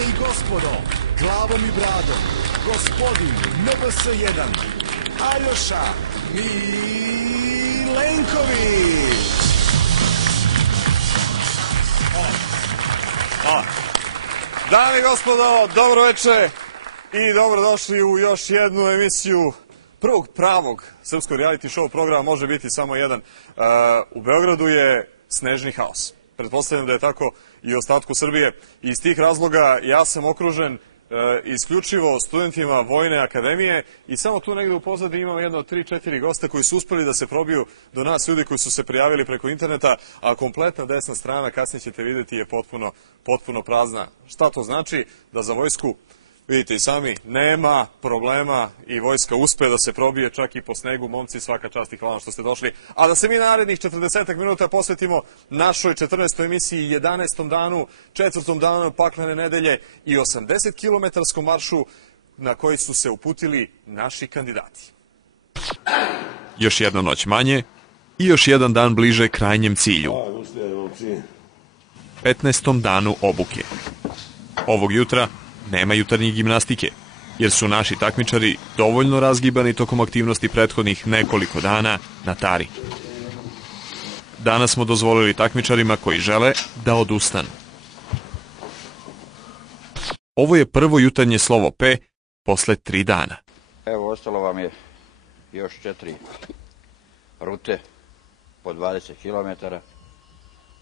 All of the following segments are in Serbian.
i gospodo, glavom i bradom, gospodin MBS1, Aljoša Milenković. Dame i gospodo, dobro večer i dobrodošli u još jednu emisiju prvog pravog srpskog reality show programa, može biti samo jedan. U Beogradu je snežni haos. Pretpostavljam da je tako i u ostatku Srbije. Iz tih razloga ja sam okružen isključivo studentima Vojne akademije i samo tu negde u pozadini imamo jedno 3-4 gosta koji su uspeli da se probiju do nas, ljudi koji su se prijavili preko interneta, a kompletna desna strana, kasnije ćete vidjeti, je potpuno prazna. Šta to znači? Da za vojsku, vidite i sami, nema problema i vojska uspe da se probije čak i po snegu. Momci, svaka čast i hvala što ste došli. A da se mi narednih 40 minuta posvetimo našoj 14. emisiji, 11. danu, 4. danu paklene nedelje i 80-kilometarskom maršu na koji su se uputili naši kandidati. Još jedna noć manje i još jedan dan bliže krajnjem cilju. 15. danu obuke. Ovog jutra nema jutarnje gimnastike, jer su naši takmičari dovoljno razgibani tokom aktivnosti prethodnih nekoliko dana na Tari. Danas smo dozvolili takmičarima koji žele da odustanu. Ovo je prvo jutarnje slovo P posle 3 dana. Evo, ostalo vam je još 4 rute po 20 km,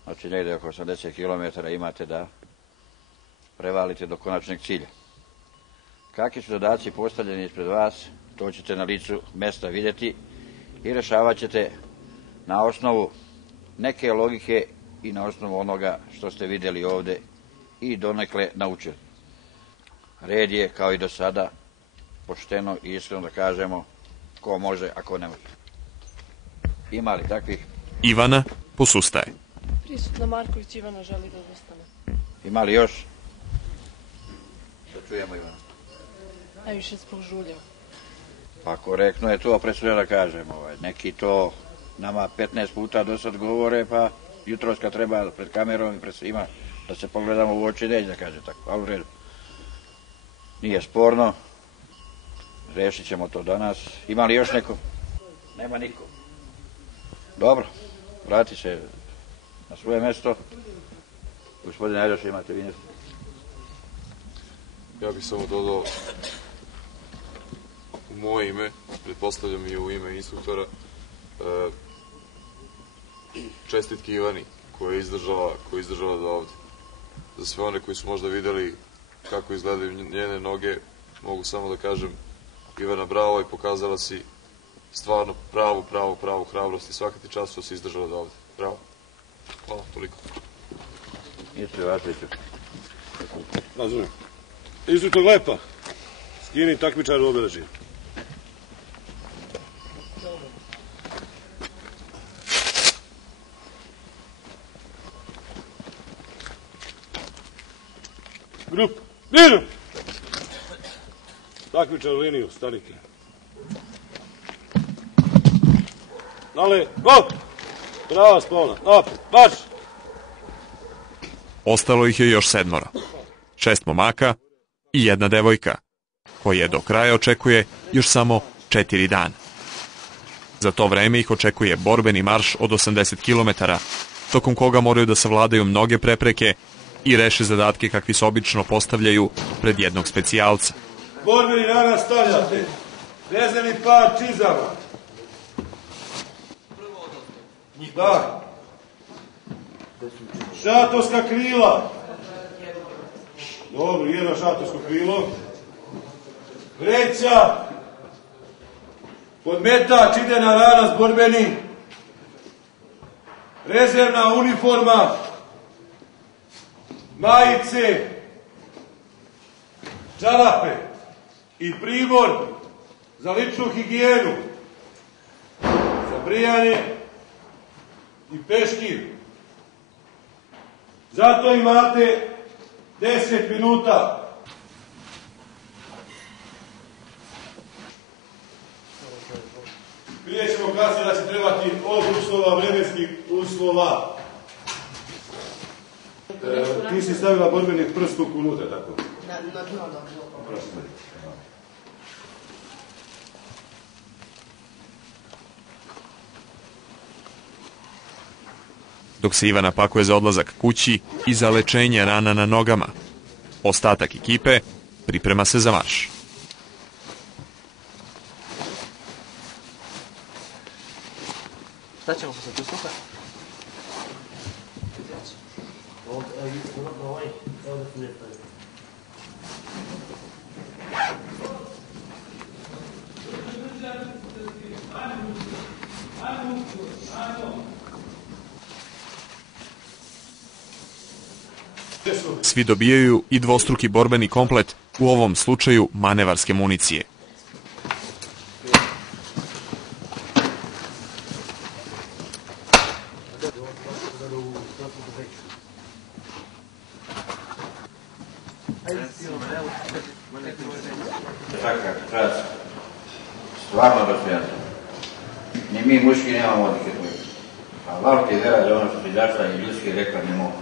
znači negdje oko 80 km imate da prevalite do konačnog cilja. Kakvi su zadaci postavljeni ispred vas, to ćete na licu mesta vidjeti i rešavat ćete na osnovu neke logike i na osnovu onoga što ste vidjeli ovdje i donekle naučili. Red je, kao i do sada, pošteno i iskreno da kažemo ko može, a ko ne može. Ima li takvih? Ivana posustaje. Prisutna Marković Ivana želi da odustane. Ima li još? Da čujemo, Ivana. Najviše zbog žulja. Pa korektno je to, predstavljeno da kažem. Neki to nama 15 puta do sad govore, pa jutros kad treba pred kamerom i pred svima da se pogledamo u oči, neće da kaže tako. Ali u redu. Nije sporno. Rešit ćemo to danas. Ima li još neko? Nema niko. Dobro. Vrati se na svoje mesto. Gospodine Aljoš, imate vi nešto? Ja bih samo dodao u moje ime, pretpostavljam i u ime instruktora, čestitki Ivani koja je izdržala do ovde. Za sve one koji su možda videli kako izgledaju njene noge, mogu samo da kažem, Ivana, bravo, i pokazala si stvarno pravu hrabrost i svaka ti čast što si izdržala do ovde. Bravo. Hvala, toliko. Isto je Vašliću. Razumijem. Instruktor Lepa, skini takmičar u obeležje. Grup, minu! Takmičar u liniju, stanite. Dale, hop! Prava spolna, hop, baš! Ostalo ih je još 7. 6 momaka i 1 devojka, koje do kraja očekuje još samo 4 dana. Za to vreme ih očekuje borbeni marš od 80 km, tokom koga moraju da savladaju mnoge prepreke i reše zadatke kakvi se obično postavljaju pred jednog specijalca. Borbeni naraz stavljate, vezani par čizama. Da. Šatorska krila. Dobro, jedno šatorsko krilo. Vreća. Podmetač ide na naraz borbeni. Rezervna uniforma. Majice. Čarape. I pribor za ličnu higijenu. Za brijanje i peškir. Zato imate 10 minuta. Prije ćemo kasnije da će trebati od uslova, vremenskih uslova. Ti si stavila borbeni prstuk unutra, tako? Na dno dobro. Dok se Ivana pakuje za odlazak kući i za lečenje rana na nogama. Ostatak ekipe priprema se za marš. Šta ćemo posle tu suha? Svi dobijaju i dvostruki borbeni komplet, u ovom slučaju manevarske municije. Stvarno dostojanstvo. Ni mi muški nemamo odike tvoje. A malo ti je vera da ono što ti dašla i ljudski rekla ne mogu.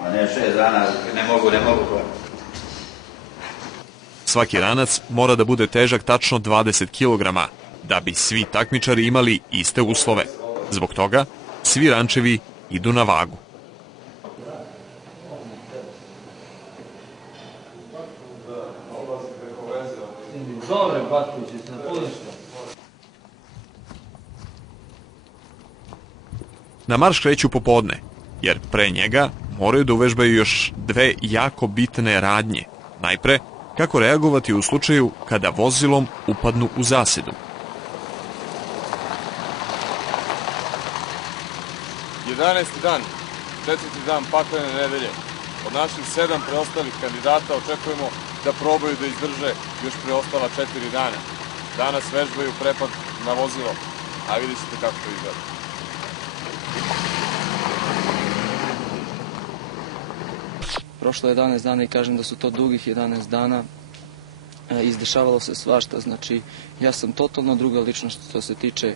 A ne 6 dana, ne mogu. Svaki ranac mora da bude težak tačno 20 kg, da bi svi takmičari imali iste uslove. Zbog toga, svi rančevi idu na vagu. Dobre, Batković, se napulište. Na marš kreću popodne, jer pre njega moraju da uvežbaju još dve jako bitne radnje. Najpre, kako reagovati u slučaju kada vozilom upadnu u zasedu. 11. dan, 4. dan paklene nedelje. Od naših 7 preostalih kandidata očekujemo da probaju da izdrže još preostala 4 dana. Danas vežbaju prepad na vozilo, a vidjet ćete kako to izgleda. Prošlo je 11 dana i kažem da su to dugih 11 dana. Izdešavalo se svašta, znači ja sam totalno druga ličnost što se tiče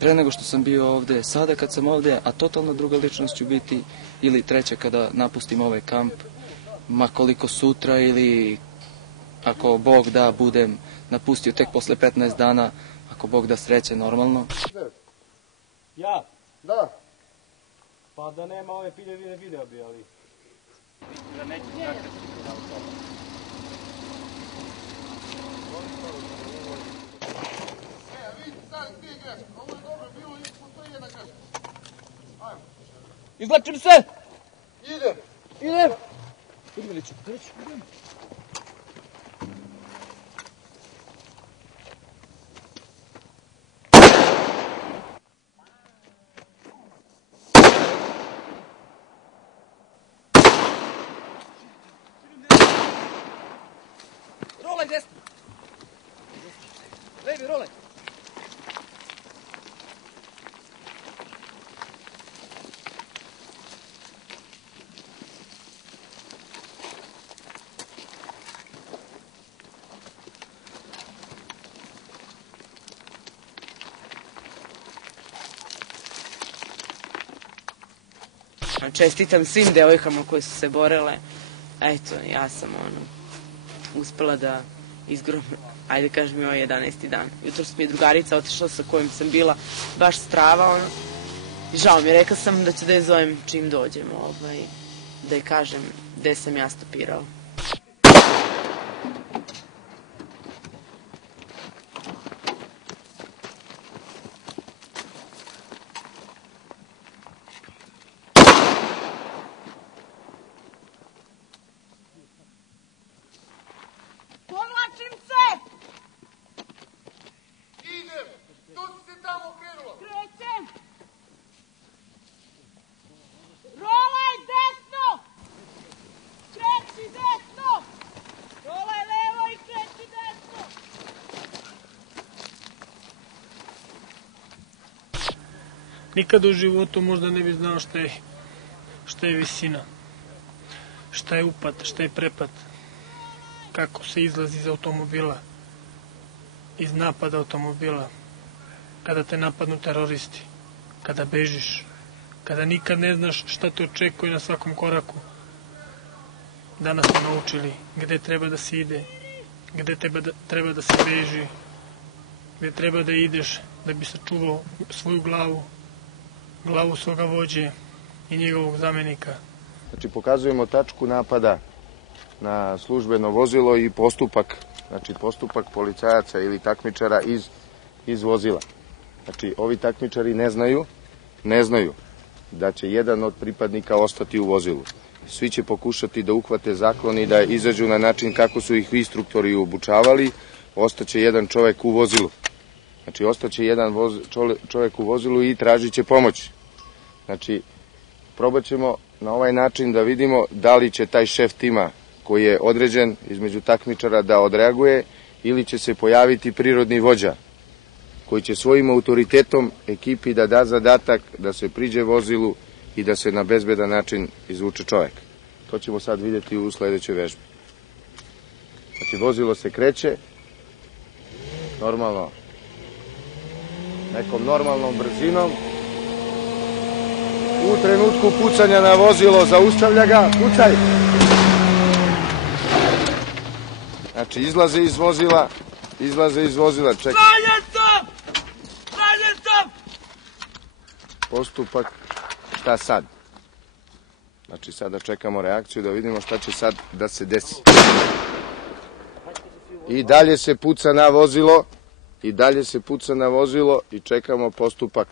pre nego što sam bio ovde, sada kad sam ovde, a totalno druga ličnost ću biti ili treća kada napustim ovaj kamp, ma koliko sutra ili ako Bog da budem napustio tek posle 15 dana, ako Bog da sreće normalno. Ja? Da. Pa da nema ove piljevine video bi, ali... Da neću Izvlačim se! Idem! Idem! Idem. Rolaj desno! Levi, rolaj! Čestitam svim devojkama koje su se borele. Eto, ja sam uspela da izgrom, ajde kažem mi ovaj 11. dan. Jutros mi je drugarica otišla sa kojom sam bila baš strava, i žao mi je, rekla sam da ću da je zovem čim dođemo, da je kažem gde sam ja stopirala. Povlačim se! Idem! Tu si se tamo okrenula! Krećem! Rolaj desno! Kreći desno! Rolaj levo i kreći desno! Nikada u životu možda ne bi znao šta je visina, šta je upad, šta je prepad, kako se izlazi iz automobila, iz napada automobila, kada te napadnu teroristi, kada bežiš, kada nikad ne znaš šta te očekuje na svakom koraku. Danas smo naučili gde treba da se ide, gde treba da se beži, gde treba da ideš da bi sačuvao svoju glavu svoga vođe i njegovog zamenika. Znači, pokazujemo tačku napada na službeno vozilo i postupak, znači postupak policajaca ili takmičara iz vozila. Znači, ovi takmičari ne znaju da će jedan od pripadnika ostati u vozilu. Svi će pokušati da uhvate zaklon i da izađu na način kako su ih instruktori obučavali. Ostaće jedan čovek u vozilu. Znači, ostaće jedan čovek u vozilu i tražit će pomoć. Znači, probat ćemo na ovaj način da vidimo da li će taj šef tima koji je određen između takmičara da odreaguje ili će se pojaviti prirodni vođa koji će svojim autoritetom ekipi da da zadatak da se priđe vozilu i da se na bezbedan način izvuče čovek. To ćemo sad vidjeti u sledećoj vežbi. Znači, vozilo se kreće, normalno, nekom normalnom brzinom. U trenutku pucanja na vozilo zaustavlja ga, pucaj! Znači, izlaze iz vozila, čekaj. Postupak, šta sad? Znači, sada čekamo reakciju da vidimo šta će sad da se desi. I dalje se puca na vozilo, i čekamo postupak.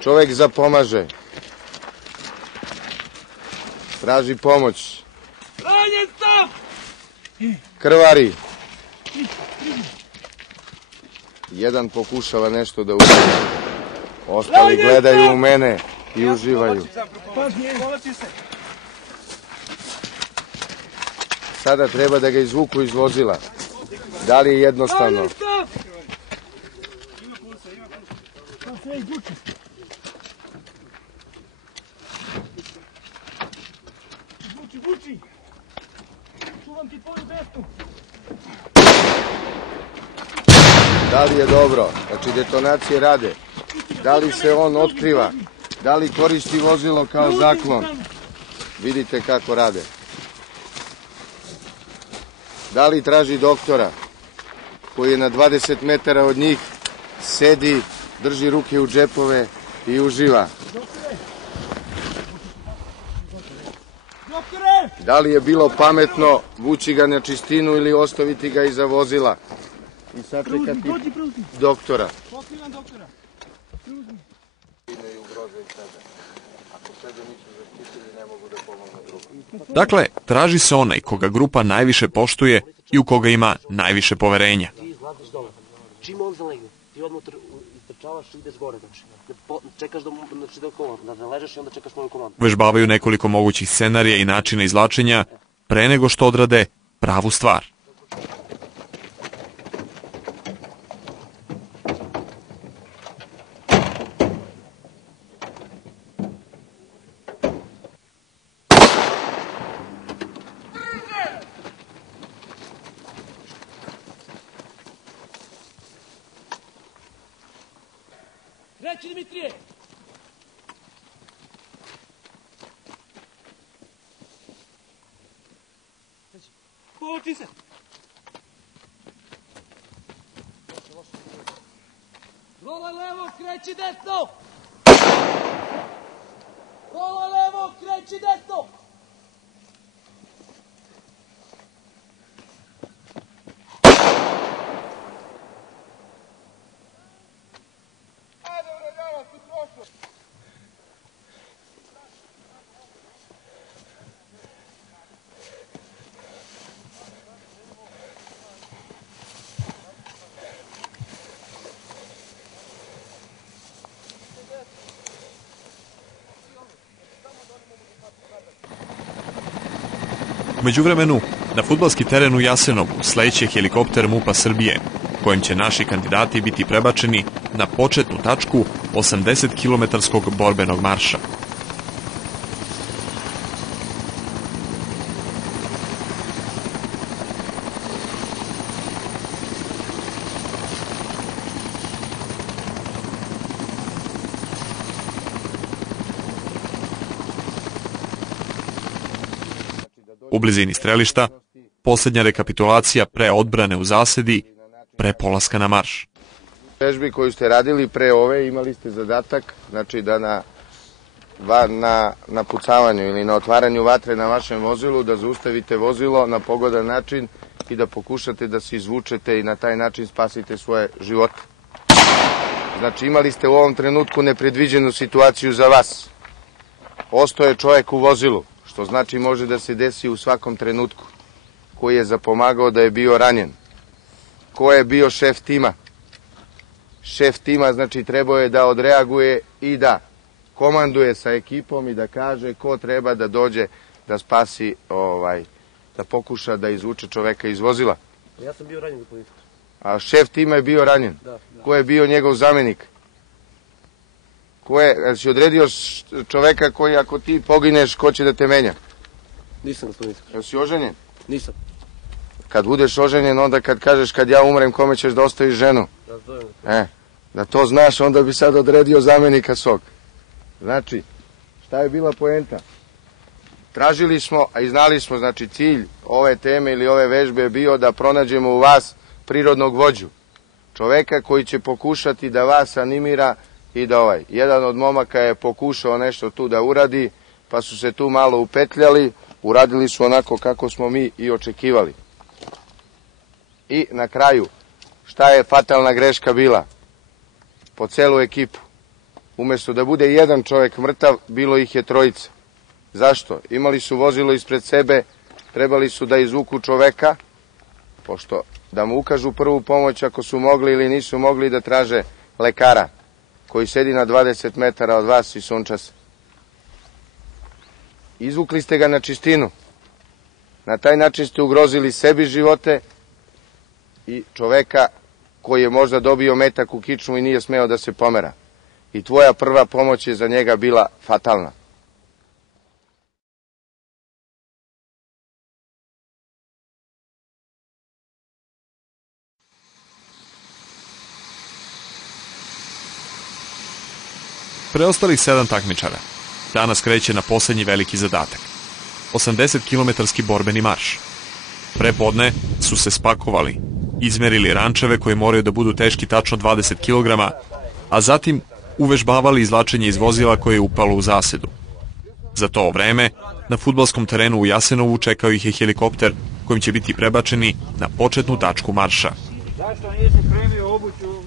Čovek zapomaže. Traži pomoć. Krvari. Jedan pokušava nešto da uradi. Ostali gledaju u mene i uživaju. Sada treba da ga izvuku iz vozila. Da li je jednostavno? Da li je dobro? Znači, detonacije rade. Da li se on otkriva? Da li koristi vozilo kao zaklon? Vidite kako rade. Da li traži doktora koji je na 20 metara od njih, sedi, drži ruke u džepove i uživa? Da li je bilo pametno vući ga na čistinu ili ostaviti ga iza vozila i sačekati doktora? Dakle, traži se onaj koga grupa najviše poštuje i u koga ima najviše poverenja. Čim on zalegne, ti odmah trčavaš i ideš gore, čekaš da ne ležeš i onda čekaš moju komandu. Uvežbavaju nekoliko mogućih scenarija i načina izvlačenja pre nego što odrade pravu stvar. Kreći, Dimitrije! Povuči se! Rolaj levo, kreći desno! Rolaj levo, kreći desno! U međuvremenu, na fudbalski teren u Jasenovu sleće helikopter MUP-a Srbije, kojim će naši kandidati biti prebačeni na početnu tačku 80-kilometarskog borbenog marša. U blizini strelišta, posljednja rekapitulacija pre odbrane u zasedi, pre polaska na marš. Vežbi koju ste radili pre ove imali ste zadatak, znači da na pucavanju ili na otvaranju vatre na vašem vozilu, da zaustavite vozilo na pogodan način i da pokušate da se izvučete i na taj način spasite svoje živote. Znači imali ste u ovom trenutku nepredviđenu situaciju za vas. Ostao je čovjek u vozilu, što znači može da se desi u svakom trenutku, koji je zapomagao da je bio ranjen. Ko je bio šef tima? Šef tima znači trebao je da odreaguje i da komanduje sa ekipom i da kaže ko treba da dođe da spasi, da pokuša da izvuče čoveka iz vozila. Ja sam bio ranjen, gospodin. A šef tima je bio ranjen. Ko je bio njegov zamenik? Si odredio čoveka koji ako ti pogineš, ko će da te menja? Nisam, gospodin. Jel si oženjen? Nisam. Kad budeš oženjen, onda kad kažeš kad ja umrem, kome ćeš da ostaviš ženu? Da to znaš, onda bi sad odredio zamenika svog. Znači, šta je bila poenta? Tražili smo, a i znali smo, znači cilj ove teme ili ove vežbe je bio da pronađemo u vas prirodnog vođu. Čoveka koji će pokušati da vas animira i da jedan od momaka je pokušao nešto tu da uradi, pa su se tu malo upetljali, uradili su onako kako smo mi i očekivali. I na kraju, šta je fatalna greška bila? Po celu ekipu. Umjesto da bude jedan čovjek mrtav, bilo ih je trojica. Zašto? Imali su vozilo ispred sebe, trebali su da izvuku čoveka, pošto da mu ukažu prvu pomoć ako su mogli ili nisu mogli, da traže lekara koji sedi na 20 metara od vas i sunčasa. Izvukli ste ga na čistinu. Na taj način ste ugrozili sebi živote i čoveka koji je možda dobio metak u kičmu i nije smeo da se pomera. I tvoja prva pomoć je za njega bila fatalna. Preostalih 7 takmičara danas kreće na posljednji veliki zadatak. 80-kilometarski borbeni marš. Prepodne su se spakovali, izmerili rančeve koji moraju da budu teški tačno 20 kg, a zatim uvežbavali izvlačenje iz vozila koje je upalo u zasedu. Za to vreme, na fudbalskom terenu u Jasenovu čekao ih je helikopter kojim će biti prebačeni na početnu tačku marša. Zašto nisi premio obuću?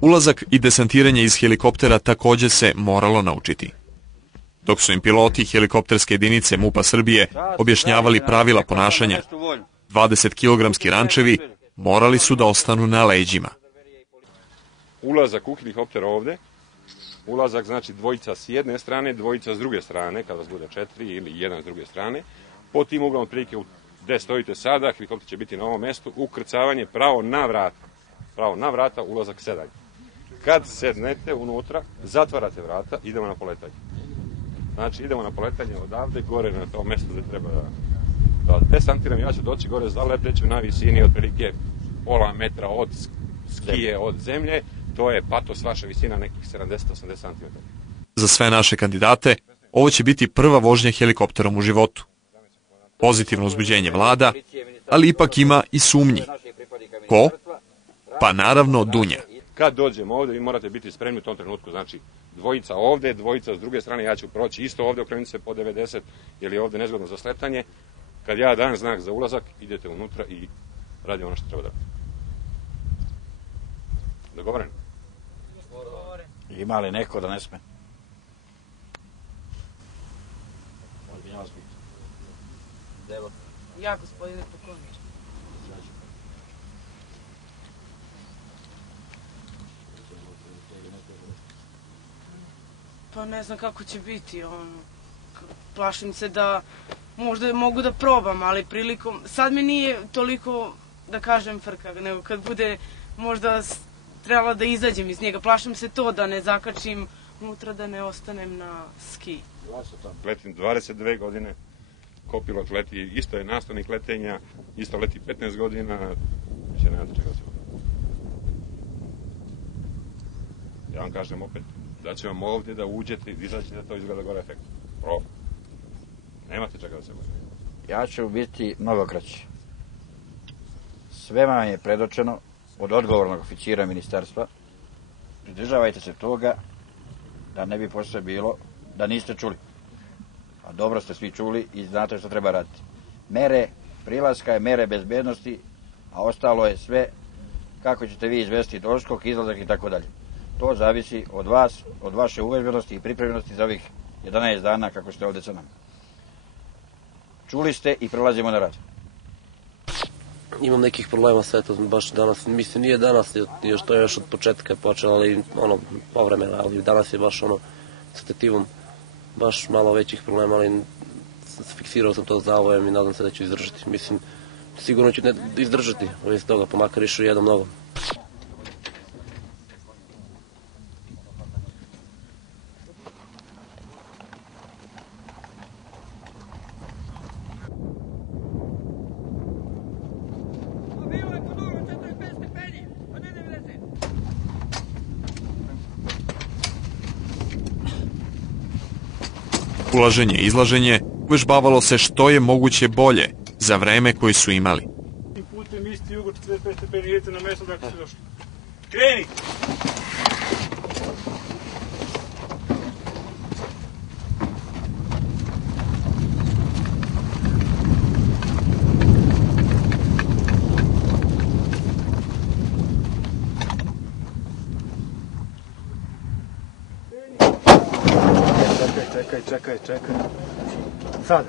Ulazak i desantiranje iz helikoptera također se moralo naučiti. Dok su im piloti helikopterske jedinice MUP-a Srbije objašnjavali pravila ponašanja, 20-kilogramski rančevi morali su da ostanu na leđima. Ulazak u helikopter ovde, ulazak znači dvojica s jedne strane, dvojica s druge strane, kada vas bude 4 ili jedan s druge strane. Po tim uglom prilike gde stojite sada, helikopter će biti na ovom mestu, ukrcavanje pravo na vrata. Pravo na vrata, ulazak sedanje. Kad sednete unutra, zatvarate vrata, idemo na poletanje. Znači, idemo na poletanje odavde, gore na to mesto gde treba da desantiram. Ja ću doći gore, zaleteću na visini otprilike pola metra od skije, od zemlje. To je patos vaša visina, nekih 70-80 cm. Za sve naše kandidate, ovo će biti prva vožnja helikopterom u životu. Pozitivno uzbuđenje vlada, ali ipak ima i sumnji. Ko? Pa naravno Dunja. Kad dođemo ovde, vi morate biti spremni u tom trenutku, znači dvojica ovde, dvojica s druge strane, ja ću proći isto ovde, okrenuti se po 90, jer je ovde nezgodno za sletanje. Kad ja dam znak za ulazak, idete unutra i radimo ono što treba da radimo. Dogovoreno? Ima li neko da ne sme? Ja, gospodine Pukovnić. Pa ne znam kako će biti, plašim se da možda mogu da probam, ali prilikom, sad mi nije toliko, da kažem, frka, nego kad bude možda trebala da izađem iz njega, plašim se to da ne zakačim unutra, da ne ostanem na ski. Letim 22 godine, kopilot leti, isto je nastavnik letenja, isto leti 15 godina, više ne znate čega se. Ja vam kažem opet, da će vam ovdje da uđete i izaći da to izgleda gore efekt. Proba. Nemate čega da se bojite. Ja ću biti mnogo kraći. Sve vam je predočeno od odgovornog oficira ministarstva. Pridržavajte se toga da ne bi posle bilo da niste čuli. A dobro ste svi čuli i znate što treba raditi. Mere prilaska je mere bezbednosti, a ostalo je sve kako ćete vi izvesti doskok, izlazak i tako dalje. To zavisi od vas, od vaše uvežbenosti i pripremljenosti za ovih 11 dana kako ste ovdje sa nama. Čuli ste i prelazimo na rad. Imam nekih problema sa eto, baš danas, mislim nije danas, još to je još od početka počelo, ali povremeno, ali danas je baš sa tetivom baš malo većih problema, ali fiksirao sam to zavojem i nadam se da ću izdržati. Mislim, sigurno ću izdržati, ovdje toga, pa makar išao jednom nogom. Ulaženje i izlaženje uvežbavalo se što je moguće bolje za vreme koje su imali. Putem isti jugo 45 stepeni, idete na mesto kako ste došli. Kreni! Čekaj. Sad.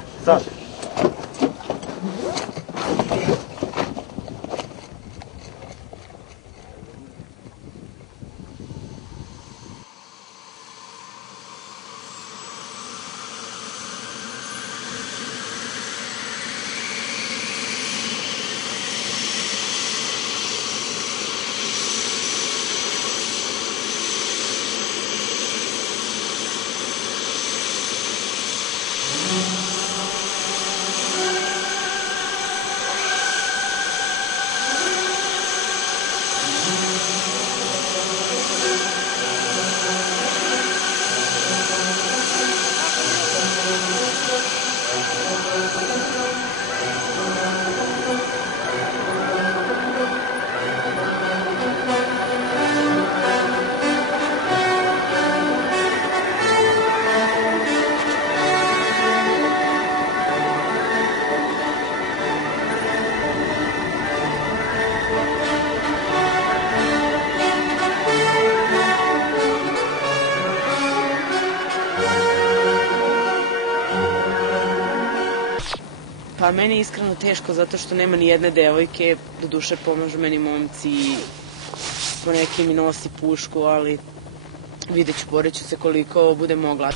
Pa meni je iskreno teško zato što nema ni jedne devojke, do duše pomažu meni momci, poneki mi nosi pušku, ali vidjet ću, borit ću se koliko bude mogla.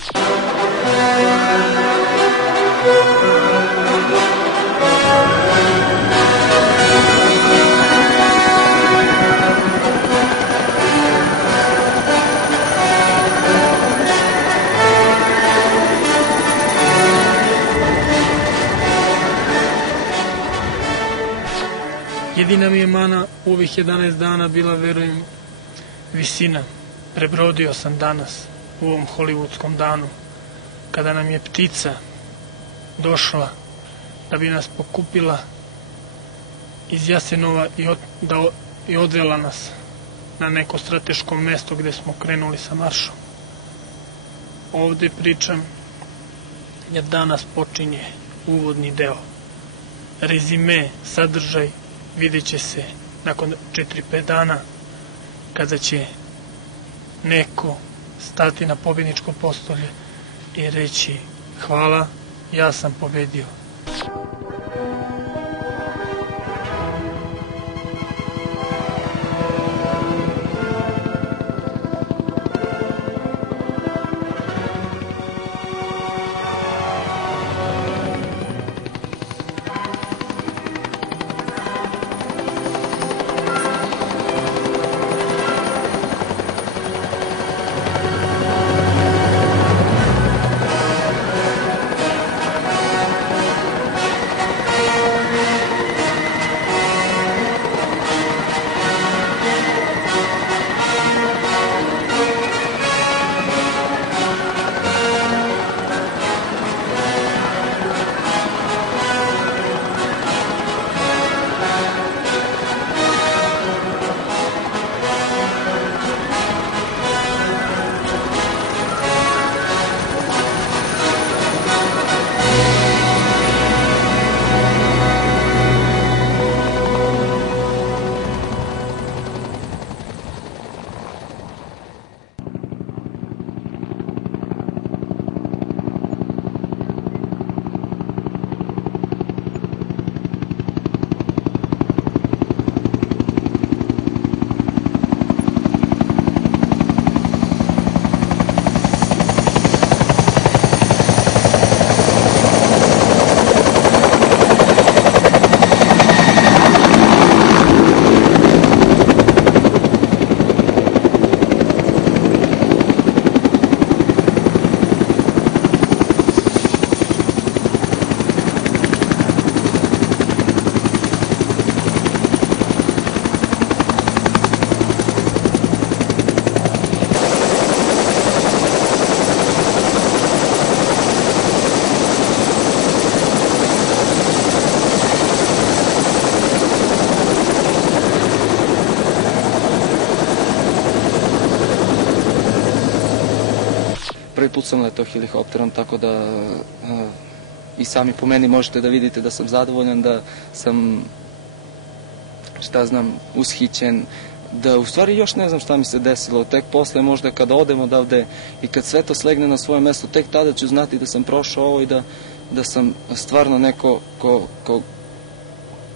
Jedina mi je mana u ovih 11 dana bila, verujem, visina. Prebrodio sam danas u ovom hollywoodskom danu, kada nam je ptica došla da bi nas pokupila iz Jasenova i odvela nas na neko strateško mesto gde smo krenuli sa maršom. Ovde pričam jer danas počinje uvodni deo. Rezime, sadržaj vidjet će se nakon 4-5 dana kada će neko stati na pobjedničko postolje i reći hvala, ja sam pobedio. put sam letao helikopterom, tako da i sami po meni možete da vidite da sam zadovoljan, da sam, ushićen, da u stvari još ne znam šta mi se desilo, tek posle možda kada odem odavde i kad sve to slegne na svoje mesto, tek tada ću znati da sam prošao ovo i da sam stvarno neko ko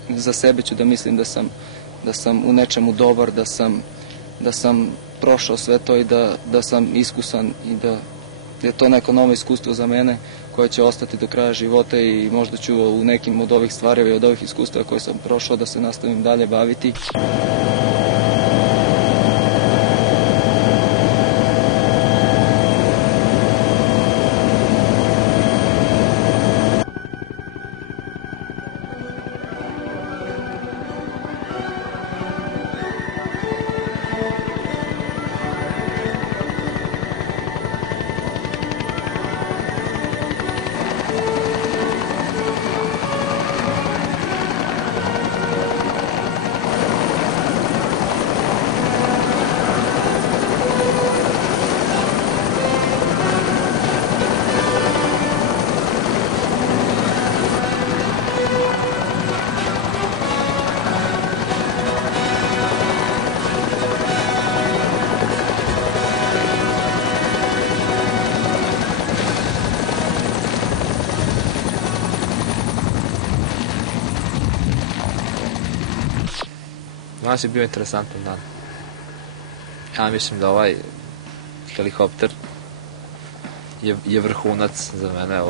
za sebe ću da mislim da sam u nečemu dobar, da sam prošao sve to i da sam iskusan i da je to neko novo iskustvo za mene koje će ostati do kraja života i možda ću u nekim od ovih stvari i od ovih iskustva koje sam prošao da se nastavim dalje baviti. Danas je bio interesantan dan. Ja mislim da ovaj helikopter je vrhunac za mene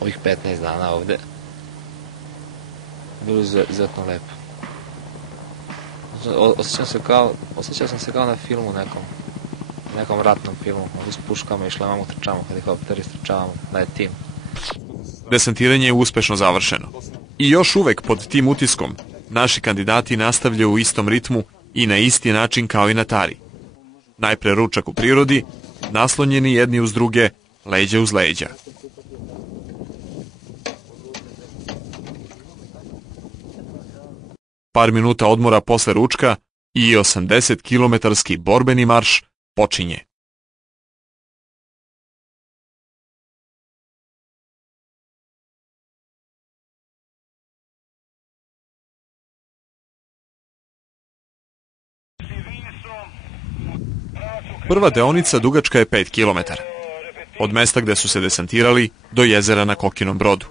ovih 15 dana ovde. Bilo je izuzetno lepo. Osjećao sam se kao na filmu nekom ratnom filmu. Ovdje s puškama i šlemama trčamo helikopter i trčavamo, letim. Desantiranje je uspešno završeno. I još uvek pod tim utiskom naši kandidati nastavljaju u istom ritmu i na isti način kao i na Tari. Najpre ručak u prirodi, naslonjeni jedni uz druge, leđa uz leđa. Par minuta odmora posle ručka i 80-kilometarski borbeni marš počinje. Prva deonica dugačka je 5 km. Od mesta gde su se desantirali do jezera na Kokinom brodu.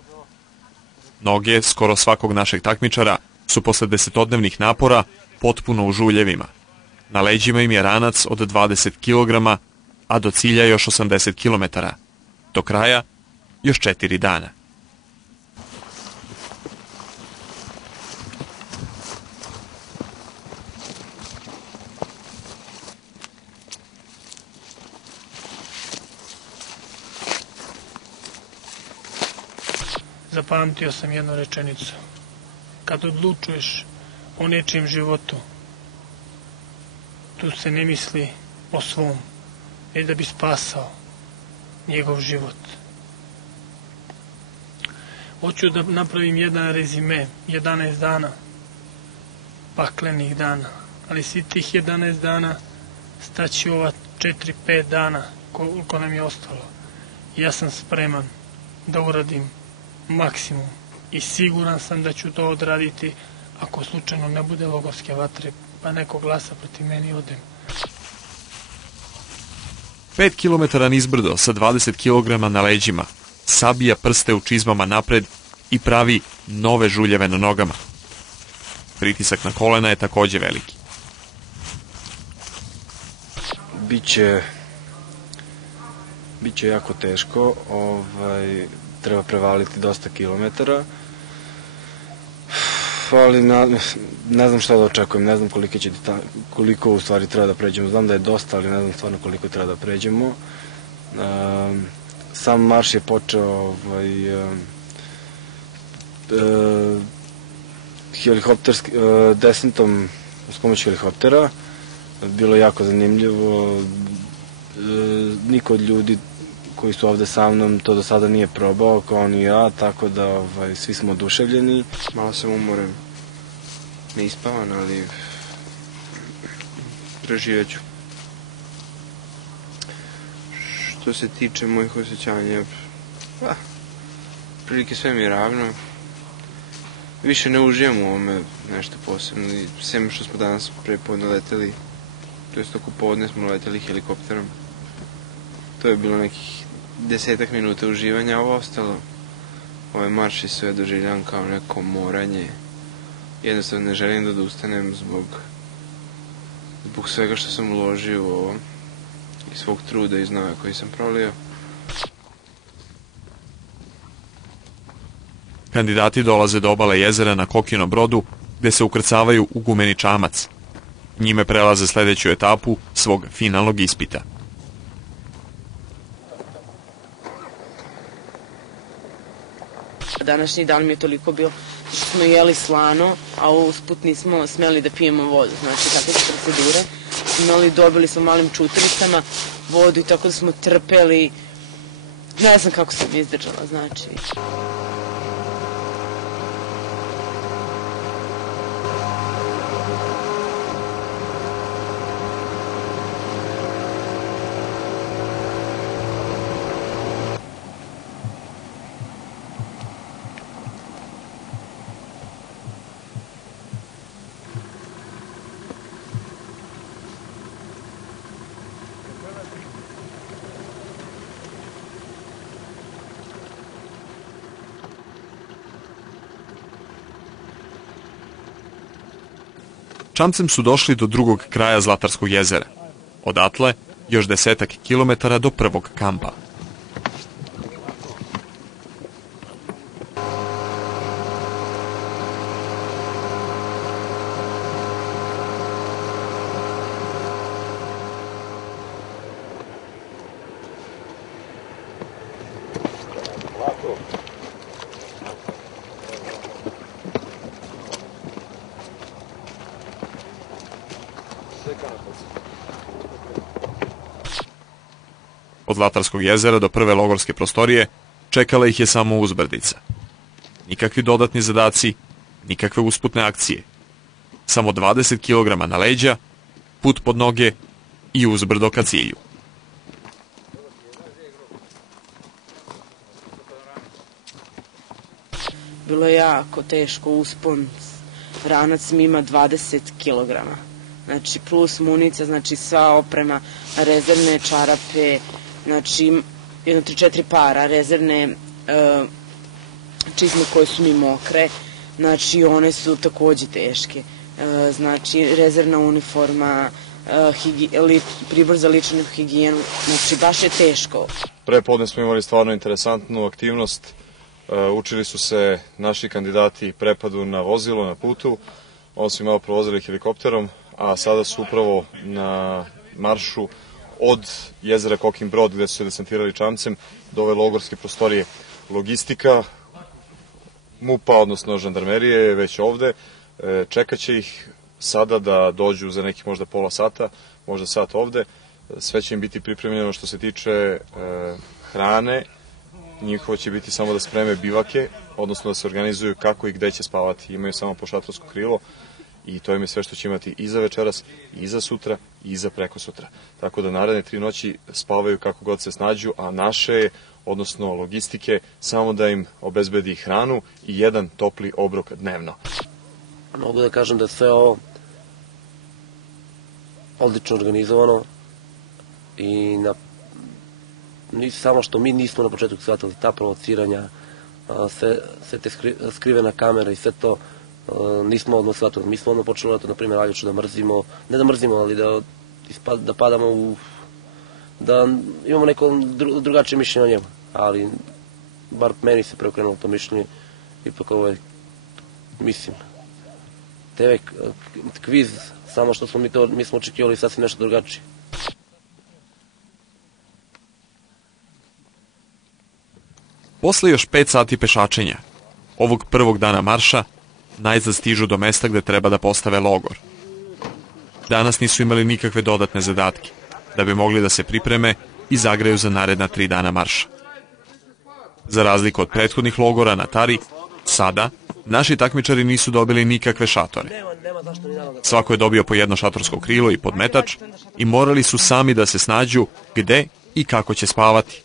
Noge skoro svakog našeg takmičara su posle desetodnevnih napora potpuno u žuljevima. Na leđima im je ranac od 20 kg, a do cilja još 80 km. Do kraja još 4 dana. Zapamtio sam jednu rečenicu. Kad odlučuješ o nečijem životu, tu se ne misli o svom, već da bi spasao njegov život. Hoću da napravim jedan rezime, 11 dana, paklenih dana, ali svi tih 11 dana staći ova 4-5 dana koliko nam je ostalo. Ja sam spreman da uradim maksimum i siguran sam da ću to odraditi ako slučajno ne bude logorske vatre pa neko glasa protiv meni i odem. 5 km nizbrdo sa 20 kg na leđima sabija prste u čizmama napred i pravi nove žuljeve na nogama. Pritisak na kolena je takođe veliki. Biće jako teško, treba prevaliti dosta kilometara, ali ne znam šta da očekujem, ne znam koliko u stvari treba da pređemo, znam da je dosta, ali ne znam stvarno koliko treba da pređemo. Sam marš je počeo desantom uz pomoć helikoptera, bilo je jako zanimljivo, niko od ljudi koji su ovde sa mnom to do sada nije probao, kao ni ja, tako da svi smo oduševljeni. Malo sam umoran, neispavan, ali preživet ću. Što se tiče mojih osjećanja, prilike sve mi je ravno. Više ne uživam u ovome nešto posebno. Sem što smo danas prepodne leteli, to jest oko podne smo leteli helikopterom. To je bilo nekih 10 minuta uživanja, a ovo ostalo, ove marši sve doživljam kao neko moranje. Jednostavno ne želim da odustanem zbog svega što sam uložio u ovo i svog truda i znoja koji sam prolio. Kandidati dolaze do obale jezera na Kokinom brodu, gde se ukrcavaju u gumeni čamac. Njime prelaze sledeću etapu svog finalnog ispita. Današnji dan mi je toliko bio što smo jeli slano, a usput nismo smeli da pijemo vodu. Znači, takve su procedure. Dobili smo malim čutelicama vodu i tako da smo trpeli. Ne znam kako sam izdržala, znači. Čamcem su došli do drugog kraja Zlatarskog jezera. Odatle još 10 kilometara do prvog kampa. Od Zlatarskog jezera do prve logorske prostorije čekala ih je samo uzbrdica. Nikakvi dodatni zadaci, nikakve usputne akcije. Samo 20 kg na leđa, put pod noge i uzbrdo ka cilju. Bilo je jako teško, uspon. Ranac mi ima 20 kg. Znači, plus munica, znači sva oprema, rezervne čarape, znači, 3-4 para, rezervne čizme koje su mi mokre, znači, one su takođe teške. Znači, rezervna uniforma, pribor za ličnu higijenu, znači, baš je teško. Prepodne smo imali stvarno interesantnu aktivnost. Učili su se naši kandidati prepadu na vozilo, na putu. Ovo su malo provozili helikopterom, a sada su upravo na maršu od jezera Kokin Brod, gde su se desantirali čamcem, do ove logorske prostorije. Logistika MUP-a, odnosno žandarmerije, je već ovde. Čekaće ih sada da dođu za nekih možda pola sata, možda sat ovde. Sve će im biti pripremljeno što se tiče hrane. Njihovo će biti samo da spreme bivake, odnosno da se organizuju kako i gde će spavati. Imaju samo po šatorsko krilo i to im je sve što će imati i za večeras, i za sutra, i za preko sutra. Tako da naredne 3 noći spavaju kako god se snađu, a naše je, odnosno logistike, samo da im obezbedi hranu i jedan topli obrok dnevno. Mogu da kažem da je sve ovo odlično organizovano i samo što mi nismo na početku shvatili ta provociranja, sve te skrivena kamera i sve to nismo odmah shvatili. Mi smo odmah počeli na primjer Aljošu da mrzimo, ne da mrzimo, ali da padamo u, da imamo neko drugačije mišljenje o njemu, ali bar meni se preokrenulo to mišljenje, ipak ovo je, mislim, TV kviz, samo što smo mi smo očekivali sasvim nešto drugačije. Posle još 5 sati pešačenja, ovog prvog dana marša, najzad stižu do mesta gde treba da postave logor. Danas nisu imali nikakve dodatne zadatke, da bi mogli da se pripreme i zagreju za naredna 3 dana marša. Za razliku od prethodnih logora na Tari, sada naši takmičari nisu dobili nikakve šatore. Svako je dobio po jedno šatorsko krilo i podmetač i morali su sami da se snađu gde i kako će spavati.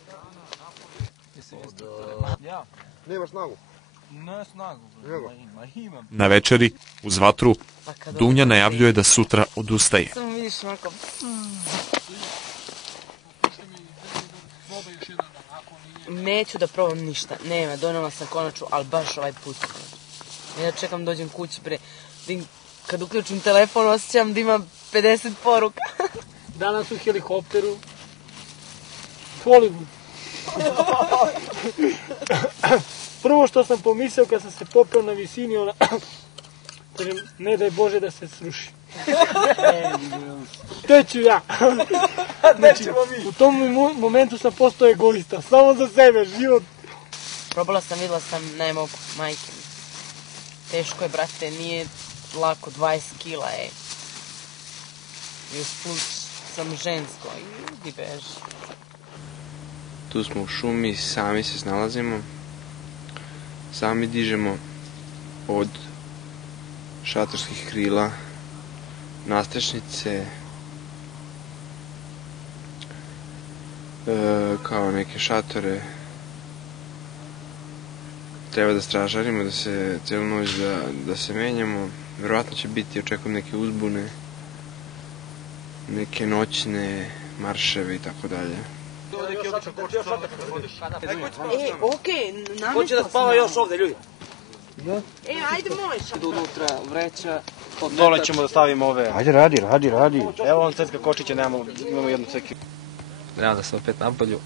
Nemaš snagu? Ne snagu. Imam. Na večeri, uz vatru, Dunja najavljuje da sutra odustaje. Samo vidiš onako... Neću da probam ništa. Nema, donela sam konačno, ali baš ovaj put. Ja čekam dođem kući pre... Kad uključim telefon osjećam da ima 50 poruka. Danas u helikopteru. Hollywood. Prvo što sam pomislio kad sam se popeo na visini, kažem, ne daj Bože da se sruši. Te ću ja. Znači, u tom momentu sam postao egoista, samo za sebe, život. Probala sam, videla sam, ne mogu, majke mi. Teško je, brate, nije lako, 20 kila je. I usput sam žensko, idi beži. Tu smo u šumi, sami se snalazimo. Sami dižemo od šatorskih krila nastrešnice, kao neke šatore. Treba da stražarimo, da se celu noć da se menjamo. Verovatno će biti, očekujem, neke uzbune, neke noćne marševe i tako dalje. Okej, namestila sam. Hoće da spava još ovde, ljudi. Ajde, možeš. Idu unutra vreća. Dole ćemo da stavimo ove. Ajde, radi. Evo on cecka kočića, imamo jednu ceki. Trebamo da se opet napolju,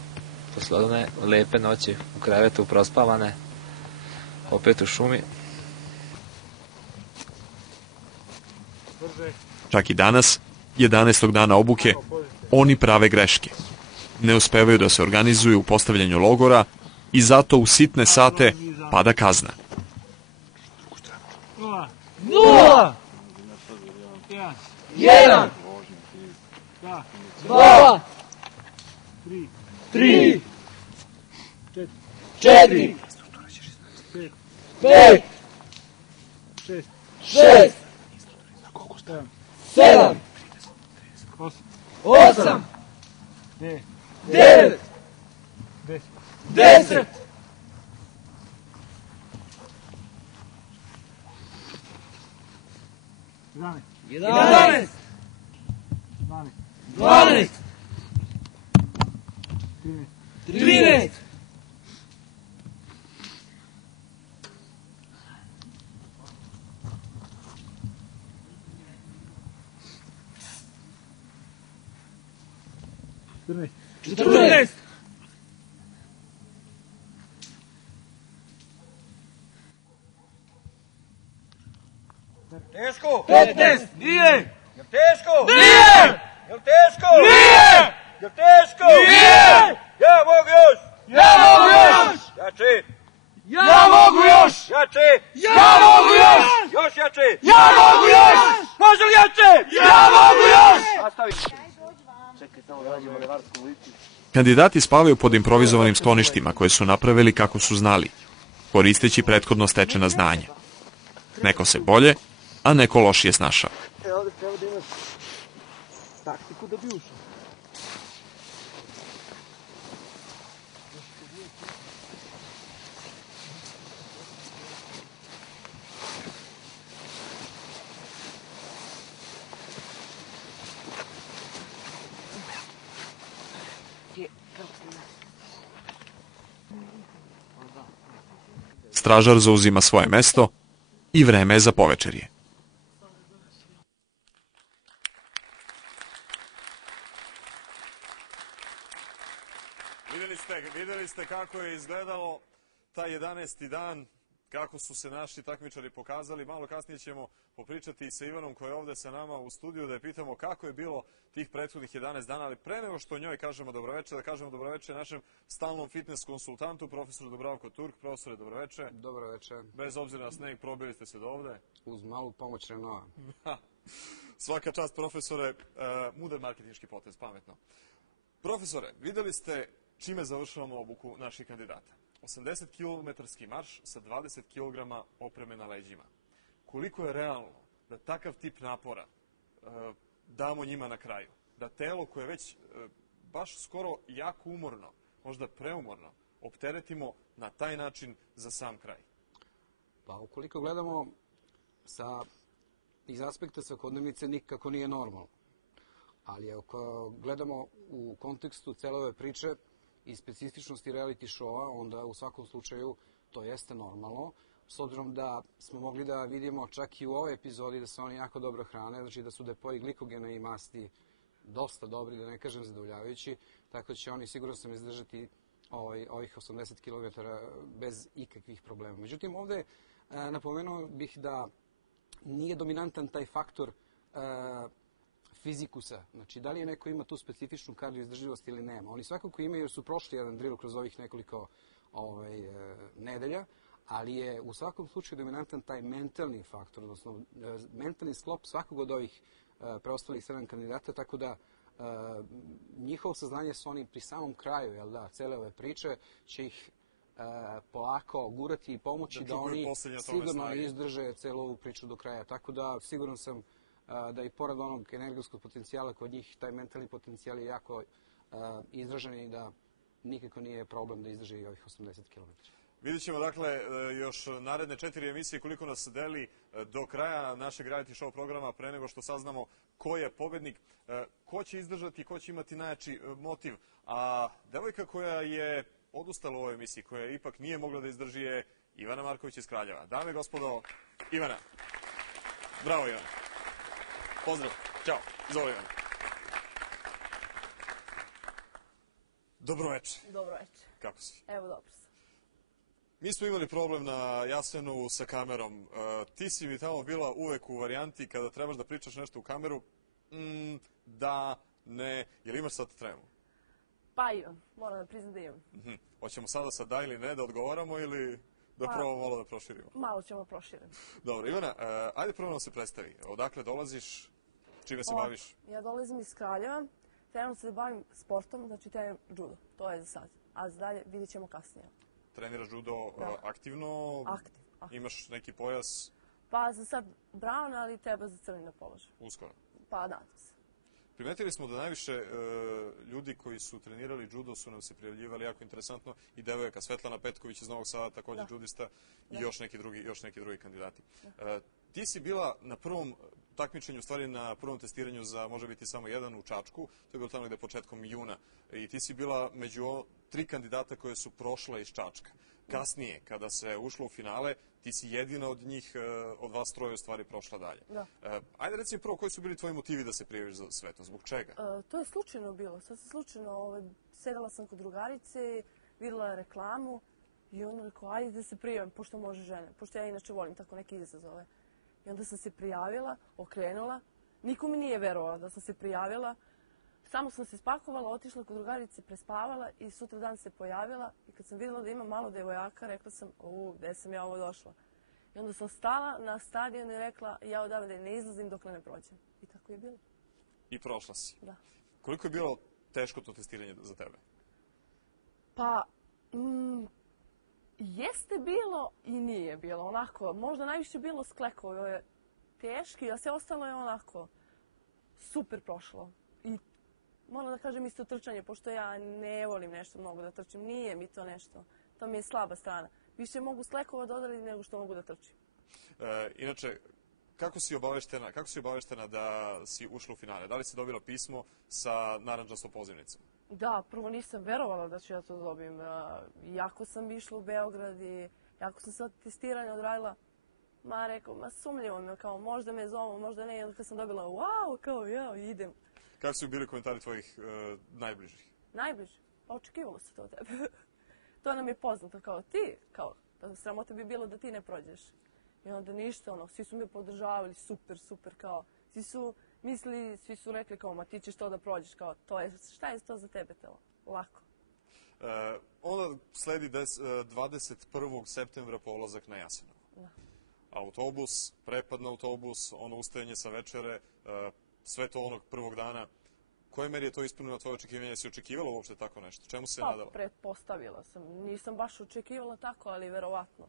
posle one lepe noći u krevetu prospavane, opet u šumi. Čak i danas, 11. dana obuke, oni prave greške. Ne uspevaju da se organizuju u postavljanju logora i zato u sitne sate pada kazna. 0! 1! 2! 3! 4! 5! 6! 7! 8! 9! 10! 11! 12! 13! 14! Teško? 15! Nije! Jel teško? Nije! Jel teško? Nije! Jel teško? Nije! Ja mogu još! Ja mogu još! Jače! Ja mogu još! Jače! Ja mogu još! Još jače! Ja mogu još! Može li jače? Ja mogu još! Nastavi. Kandidati spavaju pod improvizovanim skloništima koje su napravili kako su znali, koristeći prethodno stečena znanja. Neko se bolje, a neko lošije snašao. Ovdje treba da imaš taktiku da bi ušao. Stražar zauzima svoje mesto i vreme je za povečerje. Videli ste kako je izgledalo taj 11. dan, kako su se naši takmičari pokazali. Malo kasnije ćemo popričati sa Ivanom koji je ovde sa nama u studiju da je pitamo kako je bilo tih prethodnih 11 dana, ali pre nego što njoj kažemo dobroveče, da kažemo dobroveče našem stalnom fitness konsultantu, profesoru Dubravko Turk. Profesore, dobroveče. Dobroveče. Bez obzira na sneg, probili ste se do ovde. Uz malu pomoć Renaulta. Svaka čast, profesore, mudar marketinški potez, pametno. Profesore, videli ste čime završavamo obuku naših kandidata. 80 km marš sa 20 kg opreme na leđima. Koliko je realno da takav tip napora damo njima na kraju? Da telo koje već baš skoro jako umorno, možda preumorno, opteretimo na taj način za sam kraj? Pa ukoliko gledamo iz aspekta svakodnevnice nikako nije normalno. Ali ako gledamo u kontekstu cele ove priče i specifičnosti reality showa, onda u svakom slučaju to jeste normalno. S obzirom da smo mogli da vidimo čak i u ovoj epizodi da se oni jako dobro hrane, znači da su depoji glikogena i masti dosta dobri, da ne kažem zadovoljavajući, tako da će oni sigurno sam izdržati ovih 80 km bez ikakvih problema. Međutim, ovde napomenuo bih da nije dominantan taj faktor fizikusa. Znači, da li je neko ima tu specifičnu kardioizdržljivost ili nema. Oni svakako imaju jer su prošli jedan drill kroz ovih nekoliko nedelja, ali je u svakom slučaju dominantan taj mentalni faktor, odnosno mentalni sklop svakog od ovih preostalih 7 kandidata, tako da njihovo saznanje su oni pri samom kraju, cele ove priče, će ih polako gurati i pomoći da oni sigurno izdrže celu ovu priču do kraja. Tako da siguran sam da i pored onog energetskog potencijala kod njih, taj mentalni potencijal je jako izražen i da nikako nije problem da izdrže i ovih 80 km. Vidjet ćemo dakle još naredne 4 emisije koliko nas deli do kraja našeg reality show programa pre nego što saznamo ko je pobednik, ko će izdržati, ko će imati najjači motiv. A devojka koja je odustala u ovoj emisiji, koja ipak nije mogla da izdrži je Ivana Marković iz Kraljeva. Dame i gospodo, Ivana. Bravo Ivana. Pozdrav. Ćao. Zove Ivana. Dobro večer. Dobro večer. Kako si? Evo, dobro sam. Mi smo imali problem na Jasenu sa kamerom. Ti si mi tamo bila uvek u varijanti kada trebaš da pričaš nešto u kameru, da ne... Jel imaš sad tremu? Pa imam, moram da priznam da imam. Hoćemo sada sa da ili ne da odgovaramo ili da probamo malo da proširimo? Malo ćemo proširiti. Dobro, Ivana, ajde prvo nam se predstavi. Odakle dolaziš, čime se baviš? Ja dolazim iz Kraljeva, trebam se da bavim sportom, znači treniram judo, to je za sad. A za dalje vidjet ćemo kasnije. Treniraš judo aktivno? Aktivno. Imaš neki pojas? Pa za sad brown, ali treba za crni na položaju. Uskoro? Pa nadam se. Primetili smo da najviše ljudi koji su trenirali judo su nam se prijavljivali, jako interesantno, i devojka Svetlana Petković iz Novog Sada, također judista, i još neki drugi kandidati. Ti si bila na prvom takmičenju, u stvari na prvom testiranju za može biti samo jedan u Čačku, to je bilo tamo gde početkom juna, i ti si bila među 3 kandidata koje su prošla iz Čačka. Kasnije, kada se ušlo u finale, ti si jedina od njih, od vas troje u stvari prošla dalje. Ajde reci prvo, koji su bili tvoji motivi da se prijaviš za sve to, zbog čega? To je slučajno bilo, sad se slučajno, sedela sam kod drugarice, videla je reklamu i onda rekao, ajde da se prijavim, pošto može žene, pošto ja inače volim tako neke izazove. I onda sam se prijavila, okrenula, niko mi nije verovao da sam se prijavila, samo sam se spakovala, otišla kod drugarice, prespavala i sutra dan se pojavila i kad sam vidjela da ima malo devojaka, rekla sam, gde sam ja ovo došla. I onda sam stala na stadion i rekla, ja odavde ne izlazim dok ne prođem. I tako je bilo. I prošla si. Da. Koliko je bilo teško to testiranje za tebe? Pa, jeste bilo i nije bilo, onako, možda najviše bilo sklekove, je teški, a sve ostalo je onako super prošlo. I moram da kažem isto trčanje, pošto ja ne volim nešto mnogo da trčim, nije mi to nešto, to mi je slaba strana. Više mogu sklekova da odradim nego što mogu da trčim. Inače, kako si obaveštena da si ušla u finale? Da li si dobila pismo sa narandžastom pozivnicom? Da, prvo nisam verovala da ću ja to dobijem. Jako sam išla u Beograd i jako sam sad testiranje odradila. Rekao, sumnjivo me, kao možda me zovu, možda ne. I onda kad sam dobila, wow, kao ja, idem. Kako su bili komentari tvojih najbližih? Najbliži? Pa očekivalo se to od tebe. To nam je poznato, kao ti, kao, sramota bi bilo da ti ne prođeš. I onda ništa, svi su me podržavali, super, kao, svi su mislili, svi su rekli kao, ma ti ćeš to da prođeš, kao, šta je to za tebe, telo? Lako. Onda sledi 21. septembra polazak na Jasenovo. Da. Autobus, prepad na autobus, ono ustajanje sa večere, sve to onog prvog dana. Koje meri je to ispunilo tvoje očekivanje? Si očekivala uopšte tako nešto? Čemu se nadala? Pa, pretpostavila sam. Nisam baš očekivala tako, ali verovatno.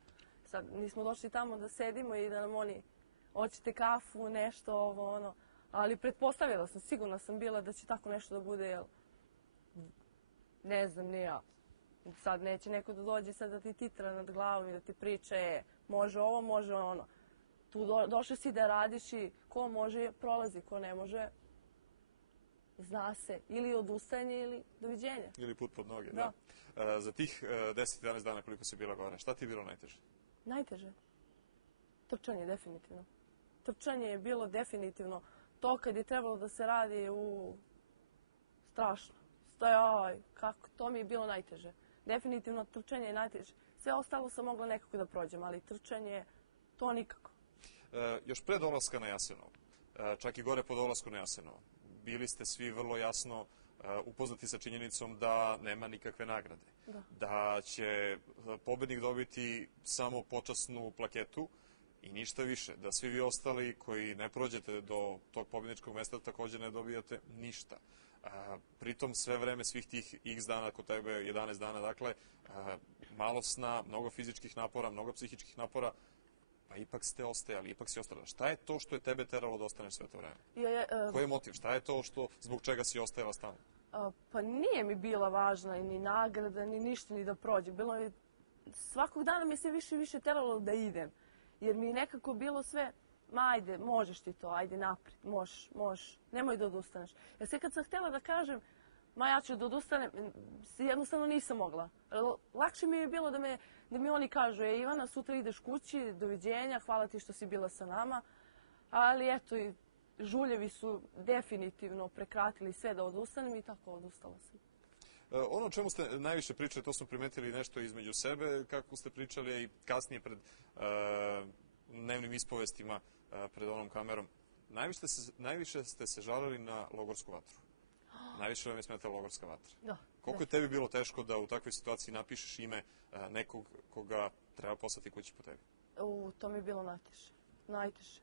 Sad, nismo došli tamo da sedimo i da nam oni, hoćete kafu, nešto, ali pretpostavila sam, sigurna sam bila da će tako nešto da bude, jer ne znam ni ja. Sad neće neko da dođe sad da ti titra nad glavom i da ti priča, može ovo, može ono. Tu došli si da radiš i ko može prolazi, ko ne može, zna se. Ili odustajanje ili doviđenja. Ili put pod noge, da. Za tih 10-11 dana koliko si bila gore, šta ti je bilo najteže? Najteže? Trčanje, definitivno. Trčanje je bilo definitivno. To kad je trebalo da se radi strašno. Kako, to mi je bilo najteže. Definitivno trčanje je najteže. Sve ostalo sam mogla nekako da prođem, ali trčanje, to nikako. Još pre dolaska na Jasenovo, čak i gore po dolasku na Jasenovo, bili ste svi vrlo jasno upoznati sa činjenicom da nema nikakve nagrade. Da će pobednik dobiti samo počasnu plaketu i ništa više. Da svi vi ostali koji ne prođete do tog pobedničkog mesta također ne dobijate ništa. Pritom sve vreme svih tih x dana kod tebe, 11 dana, dakle, malo sna, mnogo fizičkih napora, mnogo psihičkih napora, pa ipak ste ostajali, ipak si ostala. Šta je to što je tebe teralo da ostaneš sve to vreme? Koji je motiv? Šta je to zbog čega si ostajala stalno? Pa nije mi bila važna ni nagrada, ni ništa, ni da prođe. Svakog dana mi se više i više teralo da idem. Jer mi je nekako bilo sve, ajde, možeš ti to, ajde naprijed, možeš, nemoj da odustaneš. Jer sve kad sam htjela da kažem, ja ću da odustanem, jednostavno nisam mogla. Lakše mi je bilo da mi oni kažu, Ivana, sutra ideš kući, doviđenja, hvala ti što si bila sa nama. Ali eto, žuljevi su definitivno prekratili sve da odustanem i tako odustala sam. Ono o čemu ste najviše pričali, to smo primetili nešto između sebe, kako ste pričali i kasnije pred dnevnim ispovestima, pred onom kamerom. Najviše ste se žalili na logorsku vatru. Najviše vam je smetala logorska vatra. Da. Koliko je tebi bilo teško da u takvoj situaciji napišeš ime nekog koga treba poslati kući po tebi? To mi je bilo najteže. Najteže.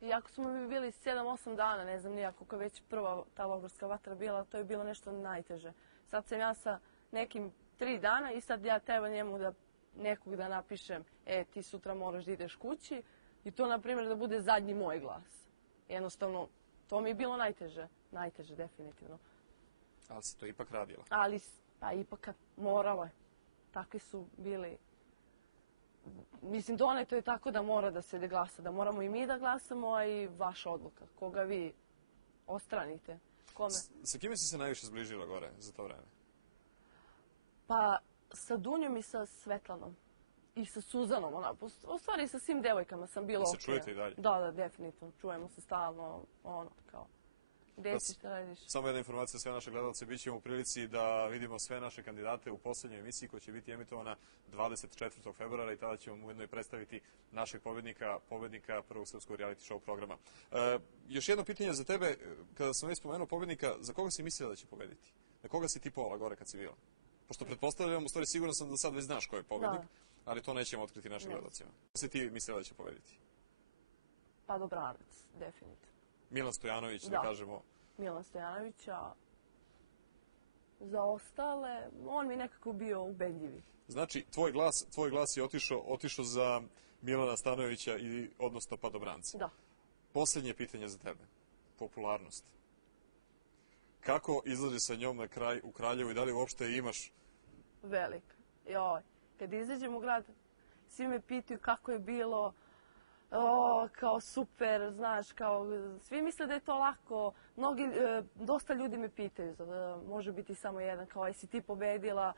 Iako smo mi bili 7-8 dana, ne znam nijako kako je već prva ta logorska vatra bila, to je bilo nešto najteže. Sad sam ja sa nekim 3 dana i sad ja treba njemu nekog da napišem, ti sutra moraš da ideš kući i to, na primjer, da bude zadnji moj glas. Jednostavno, to mi je bilo najteže. Najteže, definitivno. Ali si to ipak radila? Ali, pa ipak moralo je. Takvi su bili. Mislim, doneto je tako da mora da se glasa, da moramo i mi da glasamo, a i vaša odluka. Koga vi ostranite. Kome? Sa kime si se najviše zbližila gore za to vreme? Pa, sa Dunjom i sa Svetlanom. I sa Suzanom, u stvari sa svim devojkama sam bila okej. Se čujete i dalje? Da, definitivno. Čujemo se stalno, kao, gde si, šta radiš? Samo jedna informacija za sve naše gledalce. Bićemo u prilici da vidimo sve naše kandidate u posljednjoj emisiji koja će biti emitovana 24. februara i tada ćemo ujedno i predstaviti našeg pobednika prvog srpskog reality show programa. Još jedno pitanje za tebe, kada sam već spomenuo pobednika, za koga si mislila da će pobediti? Na koga si tipovala gore kad si bila? Pošto pretpostavljam, u stvari siguran sam da sad već znaš ko je pobednik, ali to nećemo otkriti našim gledalcima. Ko si ti mislila da će pobediti? Pa Dobranac, definitivno. Milan Stojanović, da kažemo. Milan Stojanović, a za ostale, on mi nekako bio ubedljivi. Znači, tvoj glas je otišao za Milana Stanojevića, odnosno pa Dobranca. Da. Posljednje pitanje za tebe. Popularnost. Kako izlazi sa njom na kraj u Kraljevu i da li uopšte imaš? Velika. Kad izađem u grad, svi me pitaju kako je bilo, kao super, znaš, svi misle da je to lako. Dosta ljudi me pitaju, može biti samo jedan, kao jesi ti pobedila,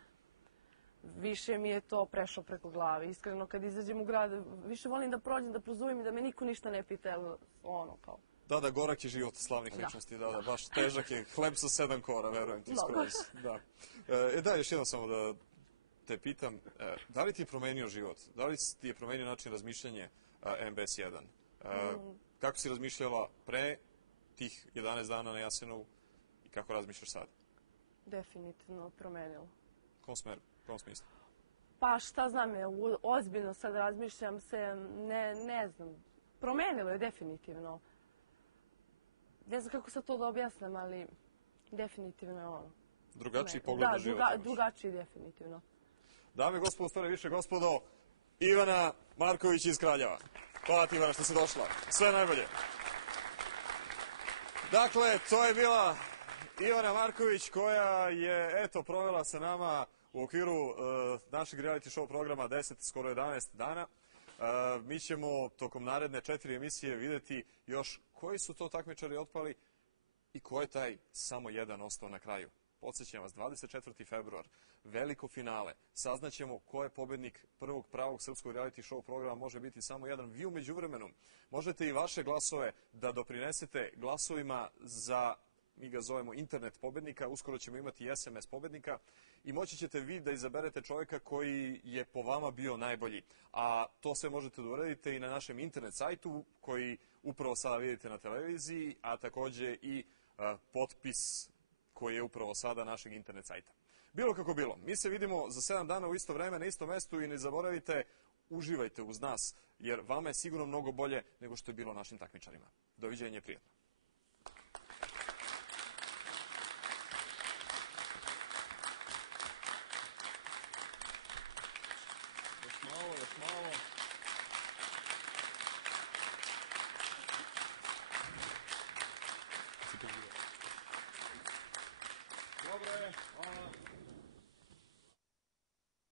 više mi je to prešlo preko glave. Iskreno, kad izađem u grad, više volim da prođem, da prozuvim i da me niko ništa ne pita, kao. Da, gorak je život slavnih ličnosti, da, baš težak je, hleb sa 7 kora, verujem ti skroz. Da, još jedno samo da te pitam, da li ti je promenio život? Da li ti je promenio način razmišljanja MBS 1? Kako si razmišljala pre tih 11 dana na Jasenovu i kako razmišljaš sad? Definitivno promenilo. U kom smislu? Pa šta znam, ozbiljno sad razmišljam se, ne znam, promenilo je definitivno. Ne znam kako sad to da objasnim, ali definitivno je ono. Drugačiji pogled na život. Da, drugačiji definitivno. Dame i gospodo, stvari više gospodo, Ivana Marković iz Kraljeva. Hvala ti, Ivana, što si došla. Sve najbolje. Dakle, to je bila Ivana Marković, koja je, eto, provela sa nama u okviru našeg reality show programa 10, skoro 11 dana. Mi ćemo tokom naredne 4 emisije vidjeti još koji su to takmičari otpali i ko je taj samo jedan ostao na kraju. Podsjećam vas, 24. februar, veliko finale. Saznaćemo ko je pobednik prvog pravog srpskog reality show programa, može biti samo jedan. Vi umeđu vremenom možete i vaše glasove da doprinesete glasovima za, mi ga zovemo internet pobednika, uskoro ćemo imati i SMS pobednika i moći ćete vi da izaberete čovjeka koji je po vama bio najbolji. A to sve možete da uradite i na našem internet sajtu koji upravo sada vidite na televiziji, a također i potpis koji je upravo sada našeg internet sajta. Bilo kako bilo, mi se vidimo za 7 dana u isto vreme, na istom mestu i ne zaboravite, uživajte uz nas, jer vama je sigurno mnogo bolje nego što je bilo našim takmičarima. Doviđenje, prijatno.